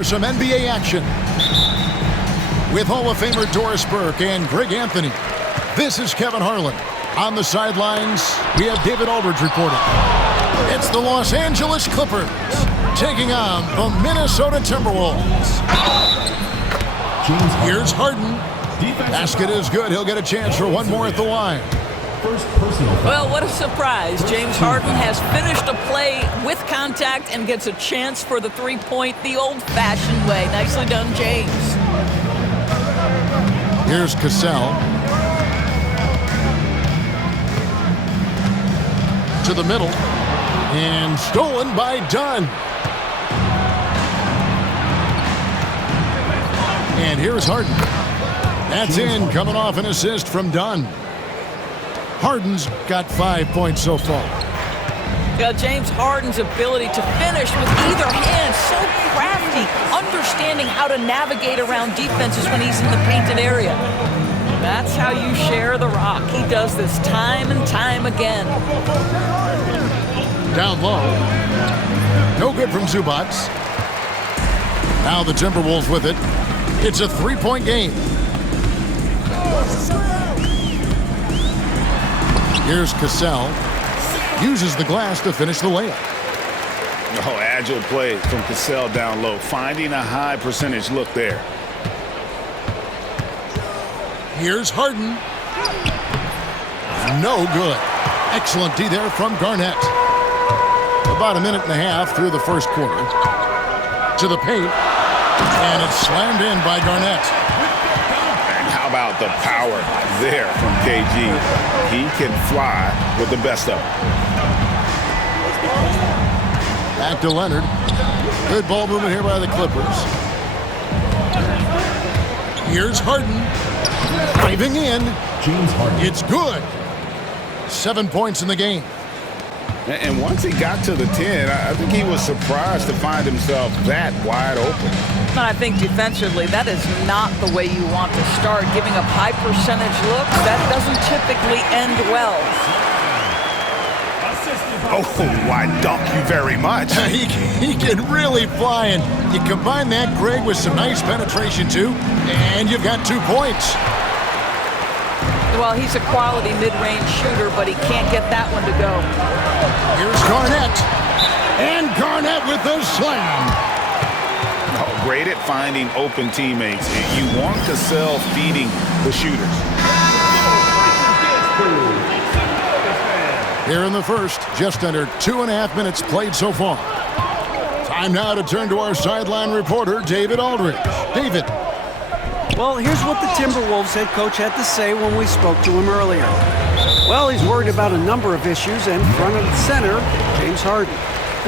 Some NBA action with Hall of Famer Doris Burke and Greg Anthony. This is Kevin Harlan. On the sidelines, we have David Aldridge reporting. It's the Los Angeles Clippers taking on the Minnesota Timberwolves. Here's Harden. Basket is good. He'll get a chance for one more at the line. Well, what a surprise. James Harden has finished a play with contact and gets a chance for the three-point the old-fashioned way. Nicely done, James. Here's Cassell. To the middle. And stolen by Dunn. And here's Harden. That's in, coming off an assist from Dunn. Harden's got 5 points so far. Yeah, James Harden's ability to finish with either hand, so crafty, understanding how to navigate around defenses when he's in the painted area. That's how you share the rock. He does this time and time again. Down low. No good from Zubac. Now the Timberwolves with it. It's a three-point game. Here's Cassell. Uses the glass to finish the layup. Oh, agile play from Cassell down low. Finding a high percentage look there. Here's Harden. No good. Excellent D there from Garnett. About a minute and a half through the first quarter. To the paint. And it's slammed in by Garnett. And how about the power there from KG? He can fly with the best of them. Back to Leonard. Good ball movement here by the Clippers. Here's Harden. Driving in. James Harden. It's good. 7 points in the game. And once he got to the 10, I think he was surprised to find himself that wide open. And I think defensively, that is not the way you want to start. Giving up high percentage looks, that doesn't typically end well. Oh, I dunk you very much. He can really fly, and you combine that, Greg, with some nice penetration, too, and you've got 2 points. Well, he's a quality mid-range shooter, but he can't get that one to go. Here's Garnett. And Garnett with the slam. Oh, great at finding open teammates. You want Cassell feeding the shooters. Here in the first, just under 2.5 minutes played so far. Time now to turn to our sideline reporter, David Aldridge. David. Well, here's what the Timberwolves head coach had to say when we spoke to him earlier. Well, he's worried about a number of issues, and front of the center, James Harden.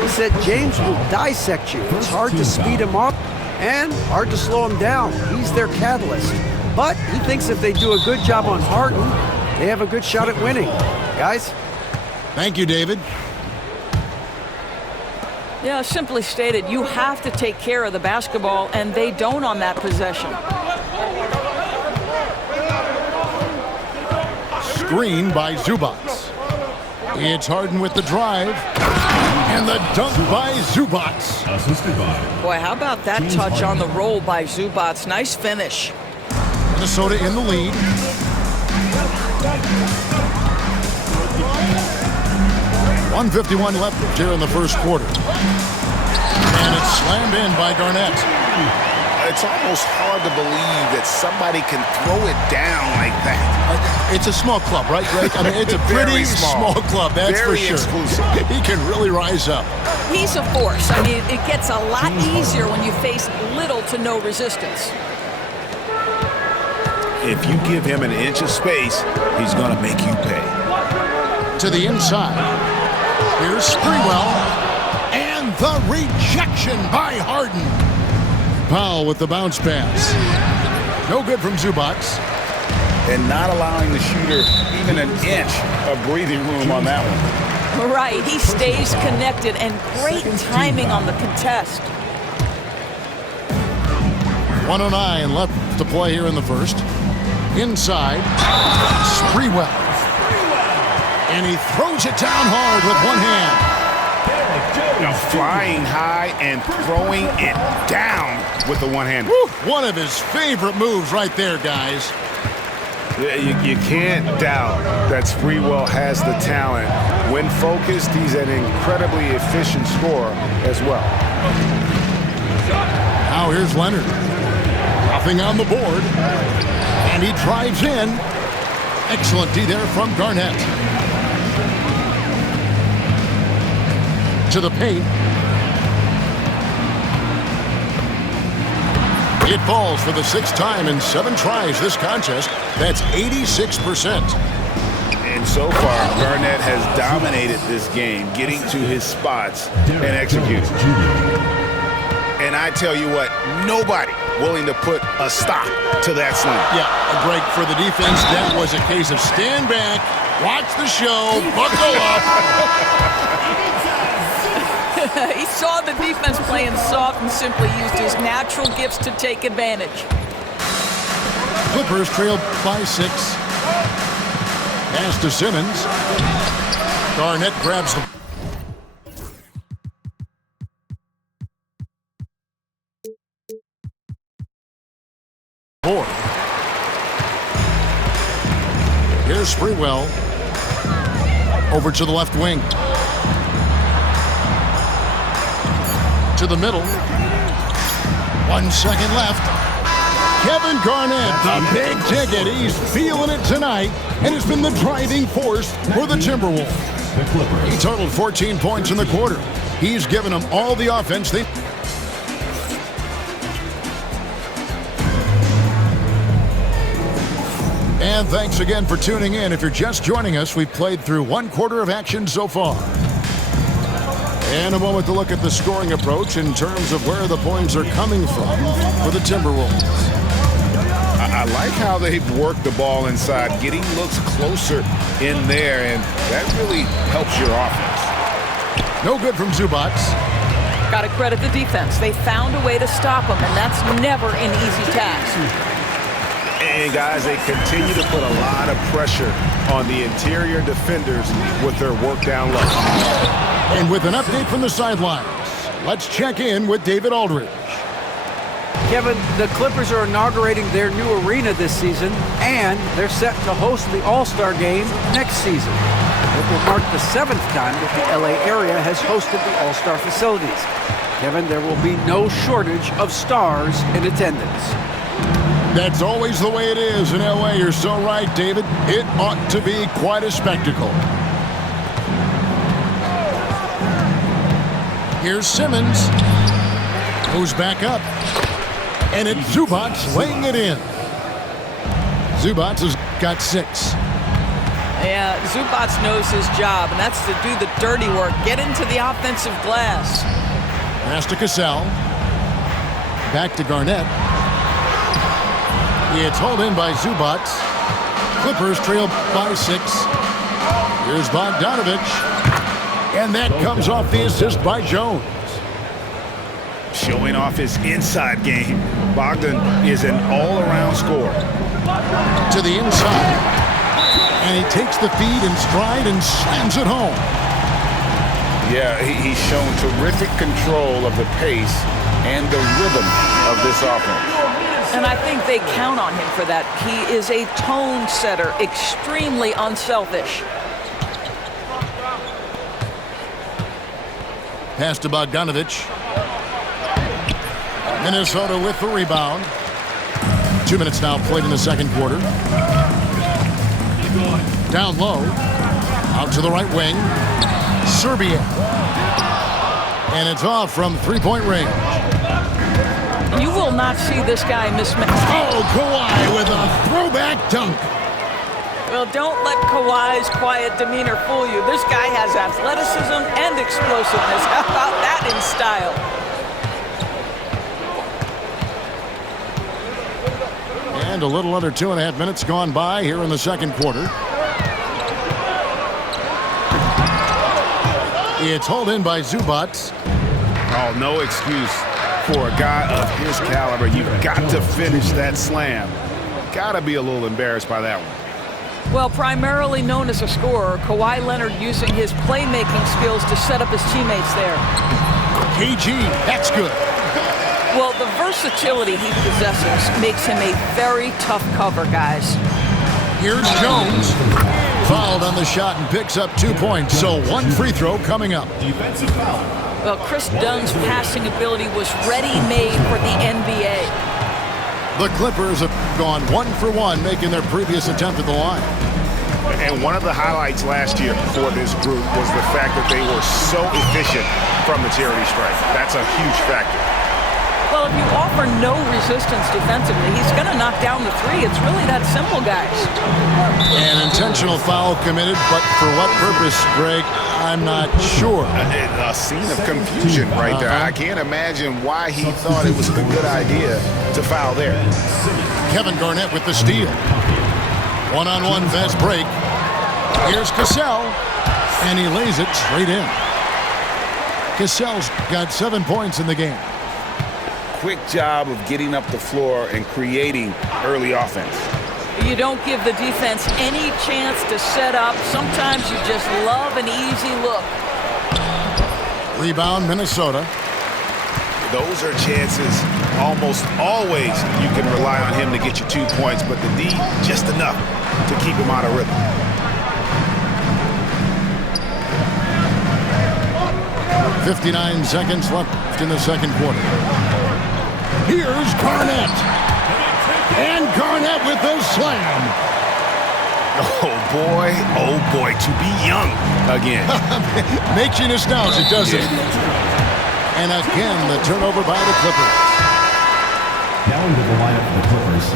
He said James will dissect you. It's hard to speed him up and hard to slow him down. He's their catalyst. But he thinks if they do a good job on Harden, they have a good shot at winning. Guys? Thank you, David. Yeah, simply stated, you have to take care of the basketball, and they don't on that possession. Screen by Zubac. It's Harden with the drive. And the dunk by Zubac. Assisted by. Boy, how about that James touch on Harden. the roll by Zubac? Nice finish. Minnesota in the lead. .151 left here in the first quarter. And it's slammed in by Garnett. It's almost hard to believe that somebody can throw it down like that. It's a small club, right, Greg? I mean, it's a pretty Very small. club, that's Very for sure. exclusive. He can really rise up. He's a force. I mean, it gets a lot easier when you face little to no resistance. If you give him an inch of space, he's going to make you pay. To the inside. Here's Sprewell. And the rejection by Harden. Powell with the bounce pass. No good from Zubac. And not allowing the shooter even an inch of breathing room on that one. Right, he stays connected, and great timing on the contest. 1:09 left to play here in the first. Inside. Sprewell. And he throws it down hard with one hand. Now flying high and throwing it down with the one-hander. One of his favorite moves right there, guys. You can't doubt that Sprewell has the talent. When focused, he's an incredibly efficient scorer as well. Now here's Leonard. Nothing on the board. And he drives in. Excellent D there from Garnett. To the paint. It falls for the 6th time in 7 tries this contest. That's 86%. And so far, Garnett has dominated this game, getting to his spots and executing. And I tell you what, nobody willing to put a stop to that slam. Yeah, a break for the defense. That was a case of stand back, watch the show, buckle up. He saw the defense playing soft and simply used his natural gifts to take advantage. Clippers trail by 6. Pass to Simmons. Garnett grabs the board. Here's Sprewell. Over to the left wing. To the middle. 1 second left. Kevin Garnett, the big ticket. He's feeling it tonight and has been the driving force for the Timberwolves. He totaled 14 points in the quarter. He's given them all the offense they... And thanks again for tuning in. If you're just joining us, we've played through 1 quarter of action so far. And a moment to look at the scoring approach in terms of where the points are coming from for the Timberwolves. I like how they've worked the ball inside, getting looks closer in there, and that really helps your offense. No good from Zubac. Got to credit the defense. They found a way to stop him, and that's never an easy task. And guys, they continue to put a lot of pressure on the interior defenders with their work down low. And with an update from the sidelines, let's check in with David Aldridge. Kevin, the Clippers are inaugurating their new arena this season, and they're set to host the All-Star Game next season. It will mark the 7th time that the LA area has hosted the All-Star facilities. Kevin, there will be no shortage of stars in attendance. That's always the way it is in LA. You're so right, David. It ought to be quite a spectacle. Here's Simmons. Goes back up. And it's Zubac laying it in. Zubac has got 6. Yeah, Zubac knows his job, and that's to do the dirty work. Get into the offensive glass. Pass to Cassell. Back to Garnett. It's hauled in by Zubac. Clippers trail by 6. Here's Bogdanovich. And that comes off the assist by Jones. Showing off his inside game. Bogdan is an all-around scorer. To the inside. And he takes the feed in stride and slams it home. Yeah, he's shown terrific control of the pace and the rhythm of this offense. And I think they count on him for that. He is a tone setter, extremely unselfish. Pass to Bogdanovich. Minnesota with the rebound. 2 minutes now played in the second quarter. Down low. Out to the right wing. Serbia. And it's off from three-point range. You will not see this guy miss. Oh, Kawhi with a throwback dunk. Well, don't let Kawhi's quiet demeanor fool you. This guy has athleticism and explosiveness. How about that in style? And a little under 2.5 minutes gone by here in the second quarter. It's hauled in by Zubac. Oh, no excuse for a guy of his caliber. You've got to finish that slam. Got to be a little embarrassed by that one. Well, primarily known as a scorer, Kawhi Leonard using his playmaking skills to set up his teammates there. KG, that's good. Well, the versatility he possesses makes him a very tough cover, guys. Here's Jones. Fouled on the shot and picks up 2 points, so one free throw coming up. Defensive foul. Well, Chris Dunn's passing ability was ready-made for the NBA. The Clippers have gone 1 for 1, making their previous attempt at the line. And one of the highlights last year for this group was the fact that they were so efficient from the charity stripe. That's a huge factor. Well, if you offer no resistance defensively, he's going to knock down the three. It's really that simple, guys. An intentional foul committed, but for what purpose, Greg? I'm not sure. A scene of confusion right there. I can't imagine why he thought it was a good idea to foul there. Kevin Garnett with the steal. One-on-one fast break. Here's Cassell, and he lays it straight in. Cassell's got 7 points in the game. Quick job of getting up the floor and creating early offense. You don't give the defense any chance to set up. Sometimes you just love an easy look. Rebound, Minnesota. Those are chances almost always you can rely on him to get you 2 points, but the D just enough to keep him out of rhythm. .59 seconds left in the second quarter. Here's Garnett. And Garnett with the slam. Oh boy, to be young again. Makes you nostalgic, doesn't it? And again, the turnover by the Clippers. Down to the lineup for the Clippers.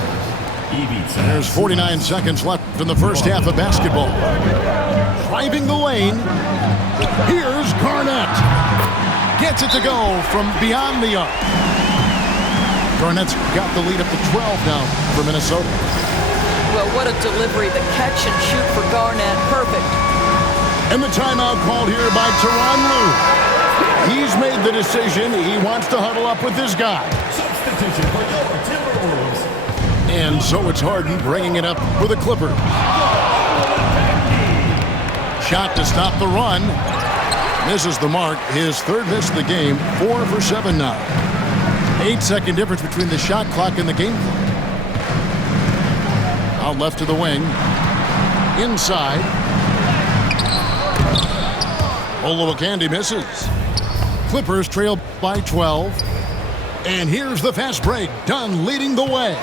There's 49 seconds left in the first half of basketball. Driving the lane. Here's Garnett. Gets it to go from beyond the arc. Garnett's got the lead up to 12 now for Minnesota. Well, what a delivery. The catch and shoot for Garnett. Perfect. And the timeout called here by Tyronn Lue. He's made the decision. He wants to huddle up with this guy. Substitution for your Timberwolves. And so it's Harden bringing it up for the Clippers. Shot to stop the run. Misses the mark. His third miss of the game. 4 for 7 now. 8-second difference between the shot clock and the game clock. Out left to the wing. Inside. Olowokandi misses. Clippers trail by 12. And here's the fast break. Dunn leading the way.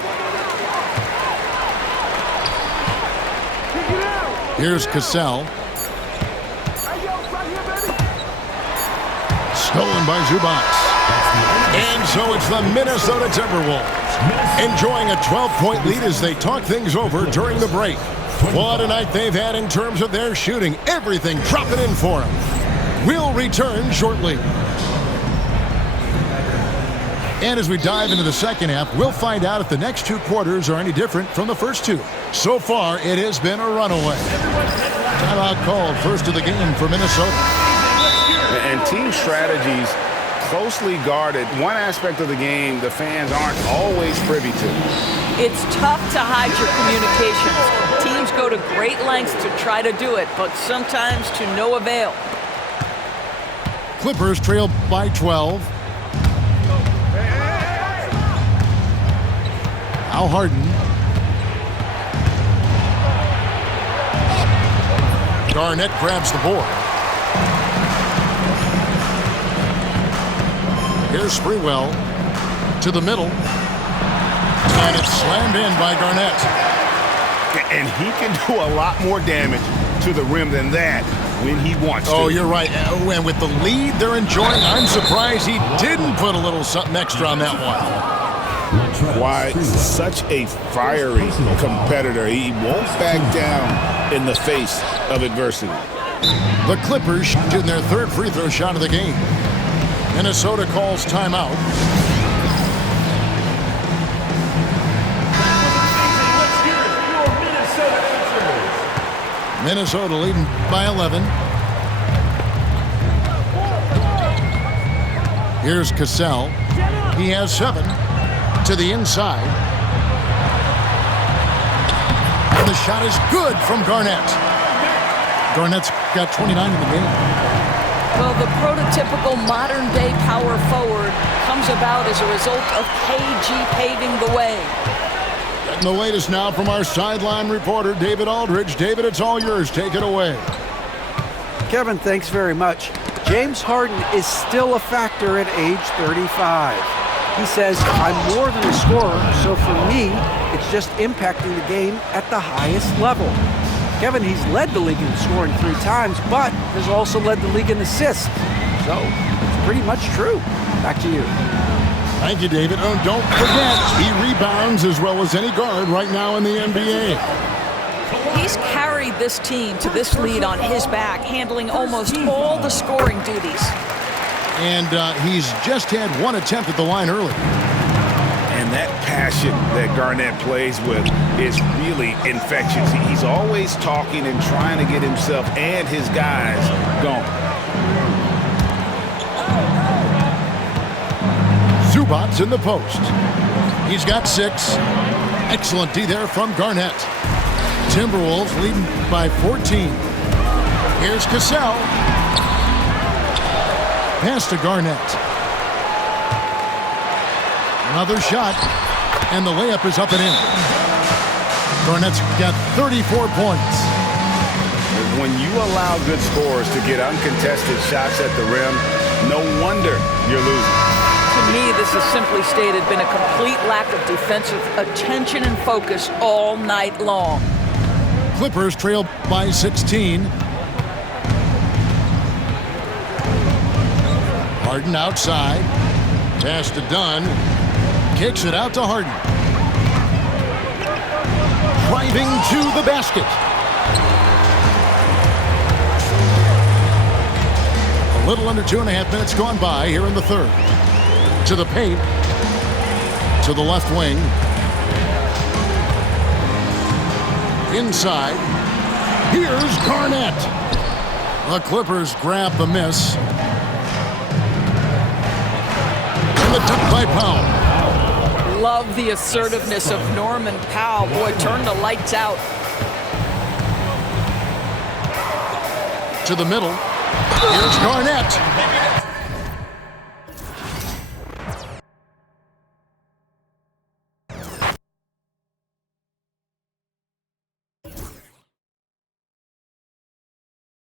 Here's Cassell. Stolen by Zubac. And so it's the Minnesota Timberwolves enjoying a 12-point lead as they talk things over during the break. What a night they've had in terms of their shooting. Everything dropping in for them. We'll return shortly. And as we dive into the second half, we'll find out if the next 2 quarters are any different from the first 2. So far, it has been a runaway. Timeout called first of the game for Minnesota. And team strategies closely guarded. One aspect of the game the fans aren't always privy to. It's tough to hide your communications. Teams go to great lengths to try to do it, but sometimes to no avail. Clippers trail by 12. Al Harden. Garnett grabs the board. Here's Sprewell to the middle. And it's slammed in by Garnett. And he can do a lot more damage to the rim than that when he wants to. Oh, you're right. And with the lead they're enjoying, I'm surprised he didn't put a little something extra on that one. Why, such a fiery competitor. He won't back down in the face of adversity. The Clippers shooting their third free throw shot of the game. Minnesota calls timeout. Minnesota leading by 11. Here's Cassell. He has 7 to the inside. And the shot is good from Garnett. Garnett's got 29 in the game. Well, the prototypical modern-day power forward comes about as a result of KG paving the way. Getting the latest now from our sideline reporter, David Aldridge. David, it's all yours. Take it away. Kevin, thanks very much. James Harden is still a factor at age 35. He says, I'm more than a scorer, so for me, it's just impacting the game at the highest level. Kevin, he's led the league in scoring 3 times, but has also led the league in assists. So, it's pretty much true. Back to you. Thank you, David. Oh, don't forget, he rebounds as well as any guard right now in the NBA. He's carried this team to this lead on his back, handling almost all the scoring duties. And he's just had 1 attempt at the line early. And that passion that Garnett plays with is really infectious. He's always talking and trying to get himself and his guys going. Zubac's in the post. He's got 6. Excellent D there from Garnett. Timberwolves leading by 14. Here's Cassell. Pass to Garnett. Another shot, and the layup is up and in. Garnett's got 34 points. When you allow good scorers to get uncontested shots at the rim, no wonder you're losing. To me, this has simply stated been a complete lack of defensive attention and focus all night long. Clippers trail by 16. Harden outside. Pass to Dunn. Kicks it out to Harden. Driving to the basket. A little under 2.5 minutes gone by here in the third. To the paint. To the left wing. Inside. Here's Garnett. The Clippers grab the miss. And the dunk by Powell. Love the assertiveness of Norman Powell. Boy, turn the lights out. To the middle. Here's Garnett.